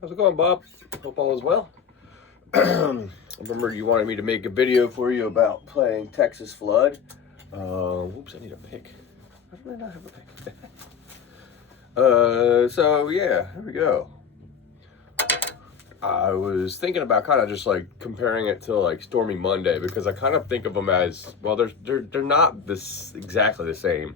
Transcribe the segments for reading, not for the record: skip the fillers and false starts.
How's it going, Bob? Hope all is well. I remember you wanted me to make a video for you about playing Texas Flood. Oops, I need a pick. How do I not have a pick? So yeah, here we go. I was thinking about kind of just like comparing it to like Stormy Monday, because I kind of think of them as, well, they're not this exactly the same.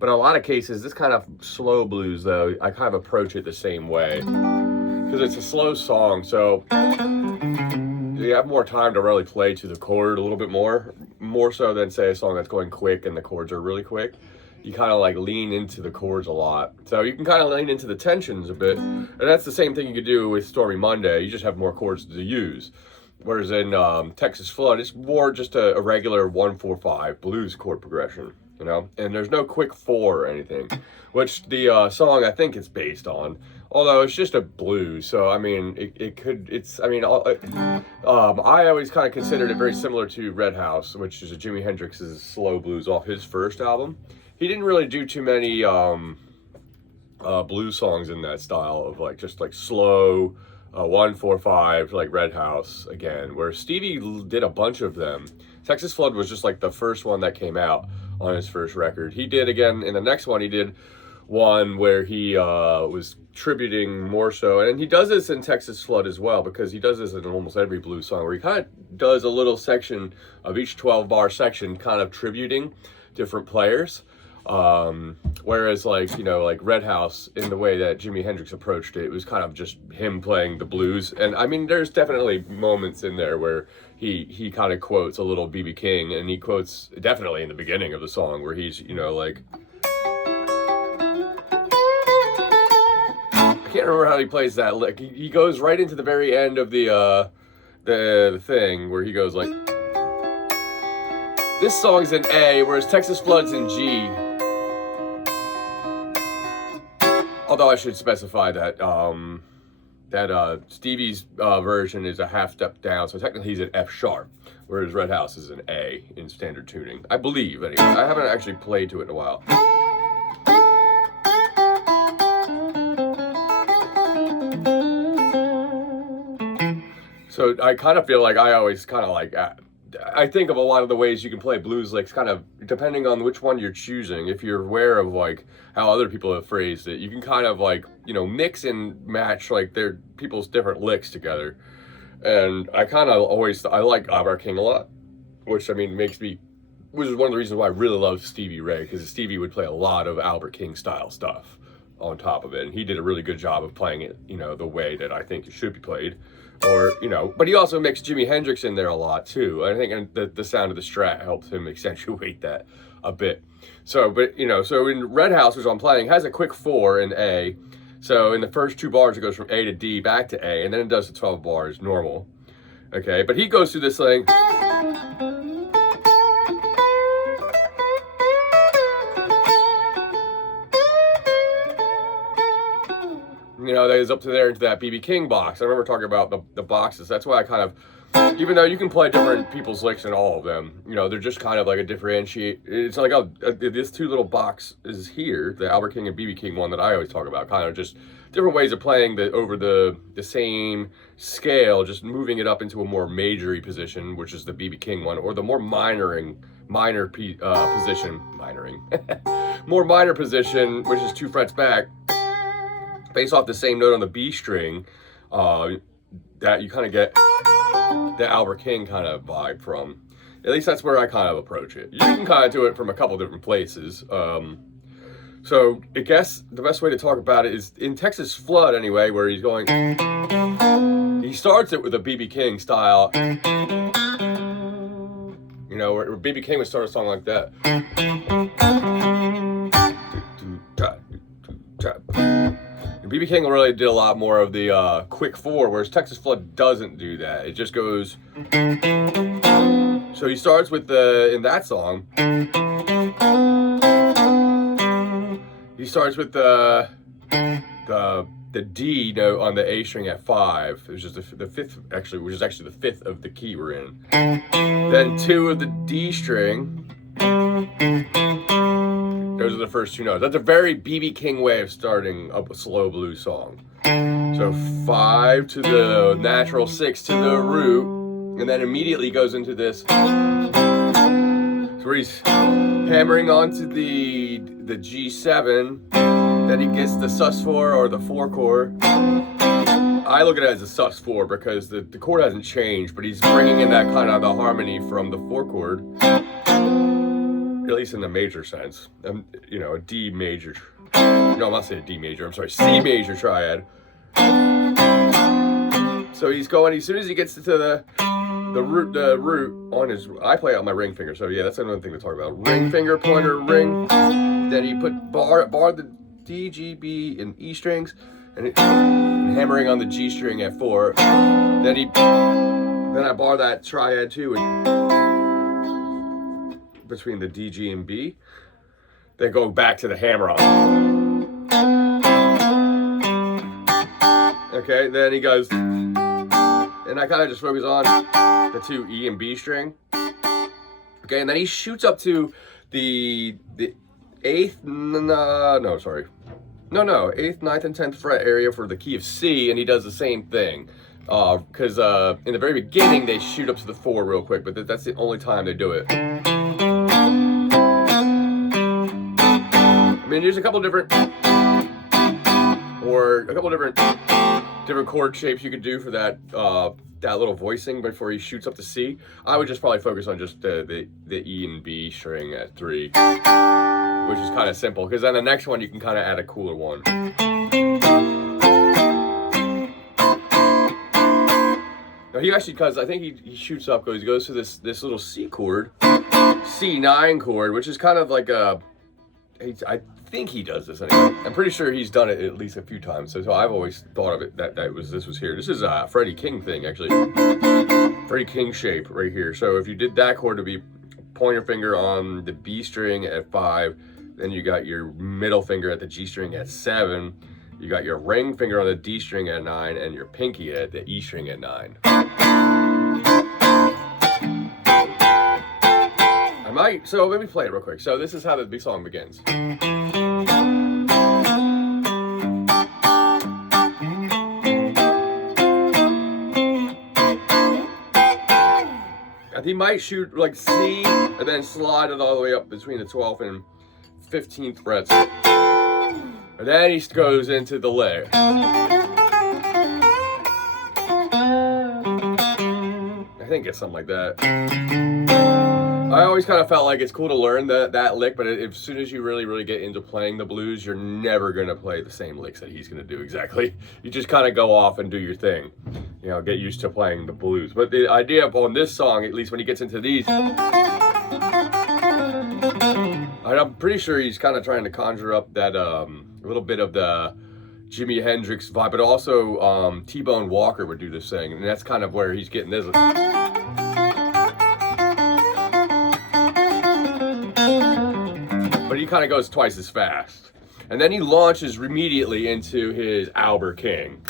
But in a lot of cases, this kind of slow blues, though, I kind of approach it the same way. Because it's a slow song, so you have more time to really play to the chord a little bit more so than, say, a song that's going quick and the chords are really quick. You kind of like lean into the chords a lot. So you can kind of lean into the tensions a bit. And that's the same thing you could do with Stormy Monday. You just have more chords to use. Whereas in Texas Flood, it's more just a regular 1-4-5 blues chord progression, you know? And there's no quick 4 or anything, which the song I think it's based on. Although it's just a blues, so I mean, I always kind of considered it very similar to Red House, which is a Jimi Hendrix's slow blues off his first album. He didn't really do too many blues songs in that style of like just like slow 1-4-5 like Red House again, where Stevie did a bunch of them. Texas Flood was just like the first one that came out on his first record. He did again in the next one. He did one where he was tributing more so, and he does this in Texas Flood as well, because he does this in almost every blues song, where he kind of does a little section of each 12-bar section kind of tributing different players. Whereas like, you know, like Red House, in the way that Jimi Hendrix approached it, it was kind of just him playing the blues. And I mean, there's definitely moments in there where he kind of quotes a little B.B. King, and he quotes definitely in the beginning of the song where he's, you know, like, I can't remember how he plays that lick. He goes right into the very end of the thing where he goes like, this song's in A, whereas Texas Flood's in G. Although I should specify that Stevie's version is a half step down, so technically he's an F sharp, whereas Red House is an A in standard tuning, I believe. Anyway, I haven't actually played to it in a while. So I kind of feel like I always kind of like, I think of a lot of the ways you can play blues licks kind of depending on which one you're choosing. If you're aware of like how other people have phrased it, you can kind of like, you know, mix and match like their people's different licks together. And I kind of always, I like Albert King a lot, which I mean which is one of the reasons why I really love Stevie Ray, because Stevie would play a lot of Albert King style stuff on top of it, and he did a really good job of playing it, you know, the way that I think it should be played. Or, you know, but he also mixed Jimi Hendrix in there a lot too. I think the sound of the Strat helped him accentuate that a bit. So, but, you know, so in Red House, which I'm playing, has a quick 4 in A. So in the first 2 bars, it goes from A to D back to A, and then it does the 12 bars normal. Okay, but he goes through this thing. You know, that is up to there into that B.B. King box. I remember talking about the boxes. That's why I kind of, even though you can play different people's licks in all of them, you know, they're just kind of like a differentiate. It's like, oh, this 2 little box is here, the Albert King and B.B. King one that I always talk about, kind of just different ways of playing over the same scale, just moving it up into a more majory position, which is the B.B. King one, or the more minor position, more minor position, which is 2 frets back, based off the same note on the B string, that you kind of get the Albert King kind of vibe from. At least that's where I kind of approach it. You can kind of do it from a couple different places. So I guess the best way to talk about it is in Texas Flood anyway, where he's going, he starts it with a B.B. King style. You know, where B.B. King would start a song like that. B.B. King really did a lot more of the quick 4, whereas Texas Flood doesn't do that. It just goes. So he starts with in that song, he starts with the D note on the A string at 5, which is the 5th, actually, which is actually the 5th of the key we're in. Then 2 of the D string. Those are the first two notes. That's a very B.B. King way of starting a slow blues song. So 5 to the natural, 6 to the root, and then immediately goes into this. So where he's hammering onto the G7, then he gets the sus4 or the 4 chord. I look at it as a sus4 because the chord hasn't changed, but he's bringing in that kind of the harmony from the 4 chord, at least in the major sense. You know, a D major. No, I'm not saying a D major. I'm sorry, C major triad. So he's going. As soon as he gets to the root on his. I play out my ring finger. So yeah, that's another thing to talk about. Ring finger, pointer, ring. Then he put bar the D, G, B, and E strings, and hammering on the G string at 4. Then I bar that triad too, between the D, G, and B. Then go back to the hammer on. Okay, then he goes, and I kind of just focus on the 2 E and B string. Okay, and then he shoots up to the 8th, 8th, 9th, and 10th fret area for the key of C, and he does the same thing. Because in the very beginning, they shoot up to the 4 real quick, but that's the only time they do it. I mean, there's a couple different chord shapes you could do for that that little voicing before he shoots up to C. I would just probably focus on just the E and B string at 3, which is kind of simple, because then the next one you can kind of add a cooler one. Now he actually, because I think he shoots up, he goes to this little C chord, C9 chord, which is kind of like a, I think he does this anyway. I'm pretty sure he's done it at least a few times. So I've always thought of it that this was here. This is a Freddie King thing, actually. Freddie King shape right here. So if you did that chord to be pointer finger on the B string at 5, then you got your middle finger at the G string at 7, you got your ring finger on the D string at 9, and your pinky at the E string at 9. So let me play it real quick. So this is how the big song begins. And he might shoot like C and then slide it all the way up between the 12th and 15th frets. And then he goes into the lick. I think it's something like that. I always kind of felt like it's cool to learn that lick, but as soon as you really get into playing the blues, you're never going to play the same licks that he's going to do exactly. You just kind of go off and do your thing. You know, get used to playing the blues. But the idea on this song, at least when he gets into these, I'm pretty sure he's kind of trying to conjure up that a little bit of the Jimi Hendrix vibe, but also T-Bone Walker would do this thing, and that's kind of where he's getting this. But he kind of goes twice as fast. And then he launches immediately into his Albert King.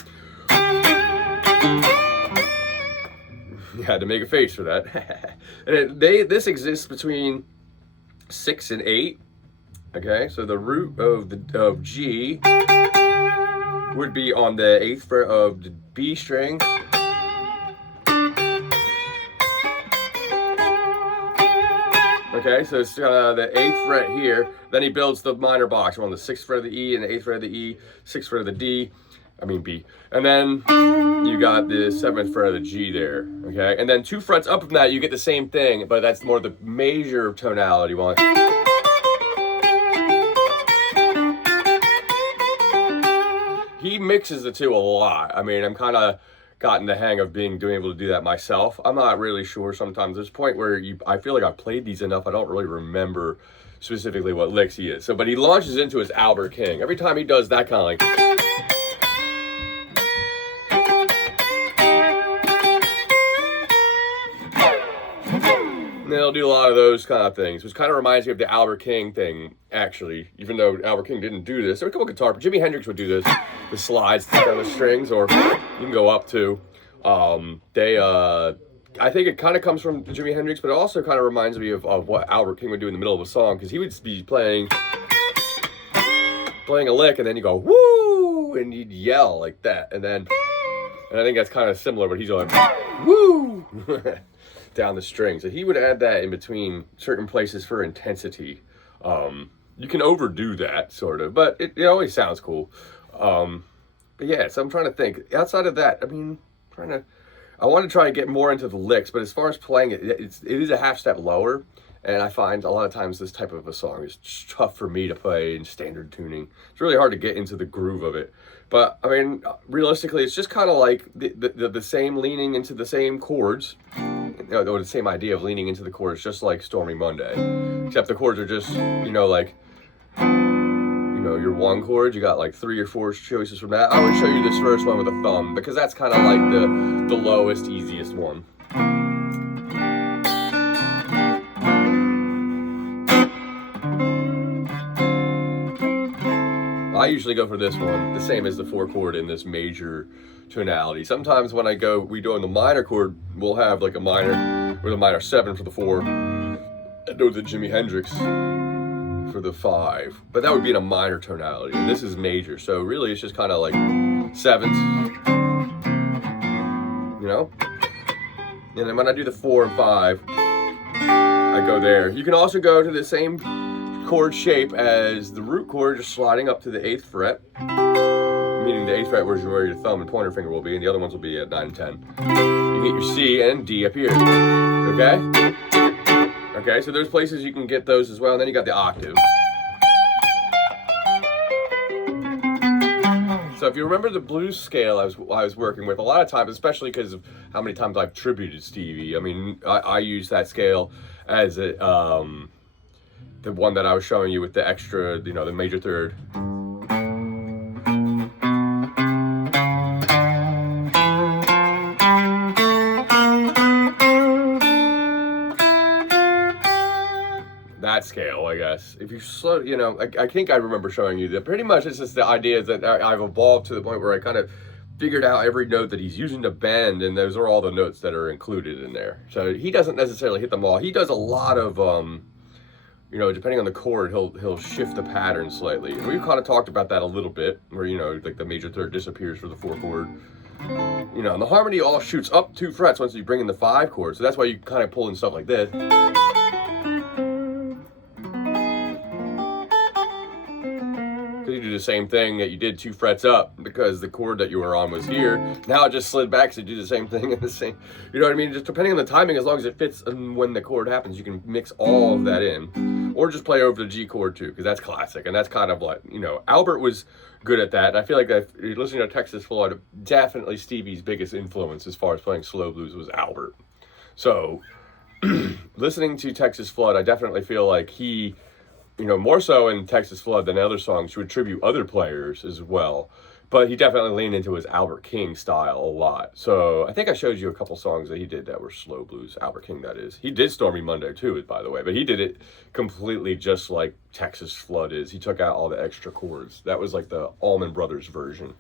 You had to make a face for that. And this exists between 6 and 8. Okay, so the root of G would be on the 8th fret of the B string. Okay, so it's the 8th fret here. Then he builds the minor box on the 6th fret of the E and the 8th fret of the E, 6th fret of the B. And then you got the 7th fret of the G there, okay? And then 2 frets up from that, you get the same thing, but that's more the major tonality one. He mixes the two a lot. I mean, I'm kind of gotten the hang of being able to do that myself. I'm not really sure sometimes. There's a point where I feel like I've played these enough, I don't really remember specifically what licks he is. So, but he launches into his Albert King. Every time he does that kind of like... And they'll do a lot of those kind of things, which kind of reminds me of the Albert King thing, actually. Even though Albert King didn't do this. There were a couple guitar, but Jimi Hendrix would do this. The slides down the strings, or you can go up to. I think it kind of comes from Jimi Hendrix, but it also kind of reminds me of what Albert King would do in the middle of a song, because he would be playing playing a lick, and then you go, woo, and you'd yell like that. And I think that's kind of similar, but he's like, woo, down the string. So he would add that in between certain places for intensity. You can overdo that, sort of, but it always sounds cool. But yeah, so I'm trying to think. Outside of that, I mean, I want to try to get more into the licks, but as far as playing it, it is a half step lower. And I find a lot of times this type of a song is tough for me to play in standard tuning. It's really hard to get into the groove of it. But, I mean, realistically, it's just kind of like the same leaning into the same chords. Or the same idea of leaning into the chords, just like Stormy Monday. Except the chords are just, like, your one chord. You got like 3 or 4 choices from that. I would show you this first one with a thumb, because that's kind of like the lowest, easiest one. I usually go for this one, the same as the 4 chord in this major tonality. Sometimes when we do on the minor chord, we'll have like a minor with a minor 7 for the 4, and do the Jimi Hendrix for the 5. But that would be in a minor tonality, and this is major. So really it's just kind of like 7s, And then when I do the 4 and 5, I go there. You can also go to the same chord shape as the root chord, just sliding up to the 8th fret, meaning the 8th fret where your thumb and pointer finger will be, and the other ones will be at 9 and 10. You get your C and D up here, okay, so there's places you can get those as well, and then you got the octave. So if you remember the blues scale I was working with, a lot of times, especially because of how many times I've tributed Stevie, I mean, I use that scale as the one that I was showing you with the extra, the major third. That scale, I guess. If you slow, I think I remember showing you that pretty much it's just the idea that I've evolved to the point where I kind of figured out every note that he's using to bend, and those are all the notes that are included in there. So he doesn't necessarily hit them all. He does a lot of, depending on the chord, he'll shift the pattern slightly. And we've kind of talked about that a little bit, where, like the major third disappears for the 4 chord. And the harmony all shoots up 2 frets once you bring in the 5 chord. So that's why you kind of pull in stuff like this. Because you do the same thing that you did 2 frets up, because the chord that you were on was here. Now it just slid back, so you do the same thing and the same, you know what I mean? Just depending on the timing, as long as it fits, and when the chord happens, you can mix all of that in. Or just play over the G chord too, because that's classic. And that's kind of like, Albert was good at that. And I feel like that if you're listening to Texas Flood, definitely Stevie's biggest influence as far as playing slow blues was Albert. So listening to Texas Flood, I definitely feel like he, more so in Texas Flood than other songs, would tribute other players as well. But he definitely leaned into his Albert King style a lot. So I think I showed you a couple songs that he did that were slow blues. Albert King, that is. He did Stormy Monday too, by the way. But he did it completely just like Texas Flood is. He took out all the extra chords. That was like the Allman Brothers version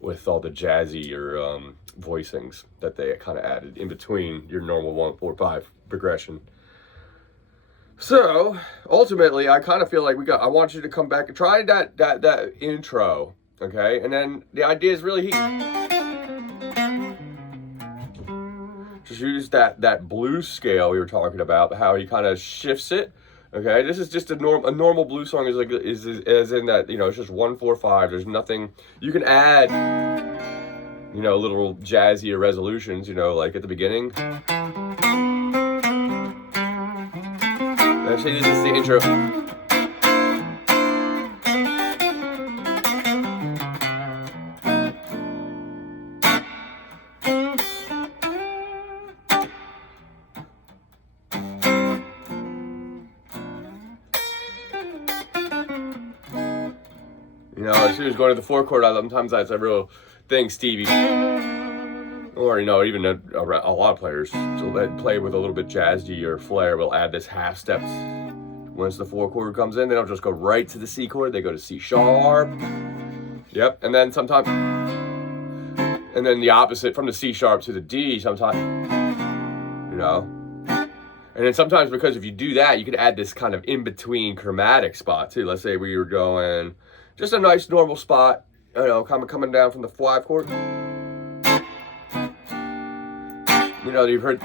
with all the jazzy or voicings that they kind of added in between your normal 1, 4, 5 progression. So ultimately, I kind of feel like I want you to come back and try that intro. Okay, and then the idea is really just use that blues scale we were talking about, how he kind of shifts it. Okay, this is just a normal blues song is as in that, it's just 1, 4, 5. There's nothing you can add, little jazzier resolutions, like at the beginning. Actually, this is the intro. As soon as going to the 4 chord, sometimes that's a real thing, Stevie. Or, even a lot of players, so they play with a little bit jazzy or flair, will add this half step. Once the 4 chord comes in, they don't just go right to the C chord, they go to C sharp. Yep, and then sometimes, and then the opposite from the C sharp to the D sometimes, And then sometimes, because if you do that, you can add this kind of in-between chromatic spot too. Let's say we were going, just a nice normal spot, you know, kind of coming down from the 5 chord. You know, you've heard.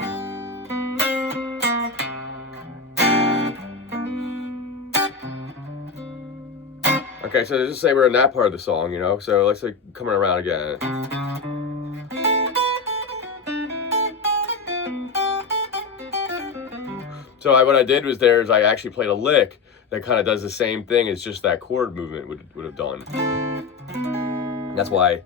Okay, so just say we're in that part of the song, you know, so let's say coming around again. So what I did was I actually played a lick that kind of does the same thing as just that chord movement would have done. That's why,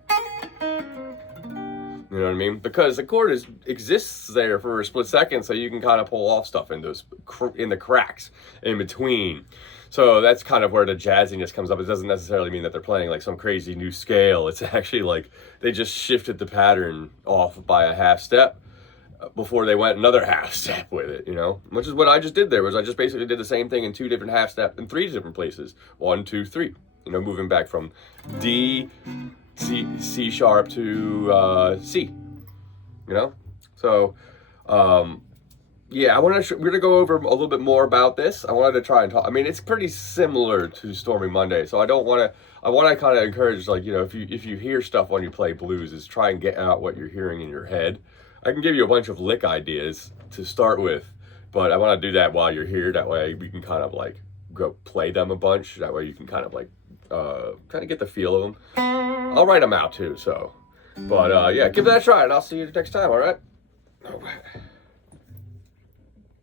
you know what I mean? Because the chord exists there for a split second, so you can kind of pull off stuff in the cracks in between. So that's kind of where the jazziness comes up. It doesn't necessarily mean that they're playing like some crazy new scale. It's actually like they just shifted the pattern off by a half step before they went another half step with it, you know, which is what I just did there. Was I just basically did the same thing in 2 different half step in 3 different places. 1, 2, 3, you know, moving back from D, C sharp to C, you know. So yeah, we're gonna go over a little bit more about this. I wanted to try and talk. I mean, it's pretty similar to Stormy Monday, so I want to kind of encourage, like, you know, if you hear stuff when you play blues, is try and get out what you're hearing in your head. I can give you a bunch of lick ideas to start with, but I want to do that while you're here. That way we can kind of like go play them a bunch. That way you can kind of like kind of get the feel of them. I'll write them out too. So, but yeah, give that a try, and I'll see you next time. All right.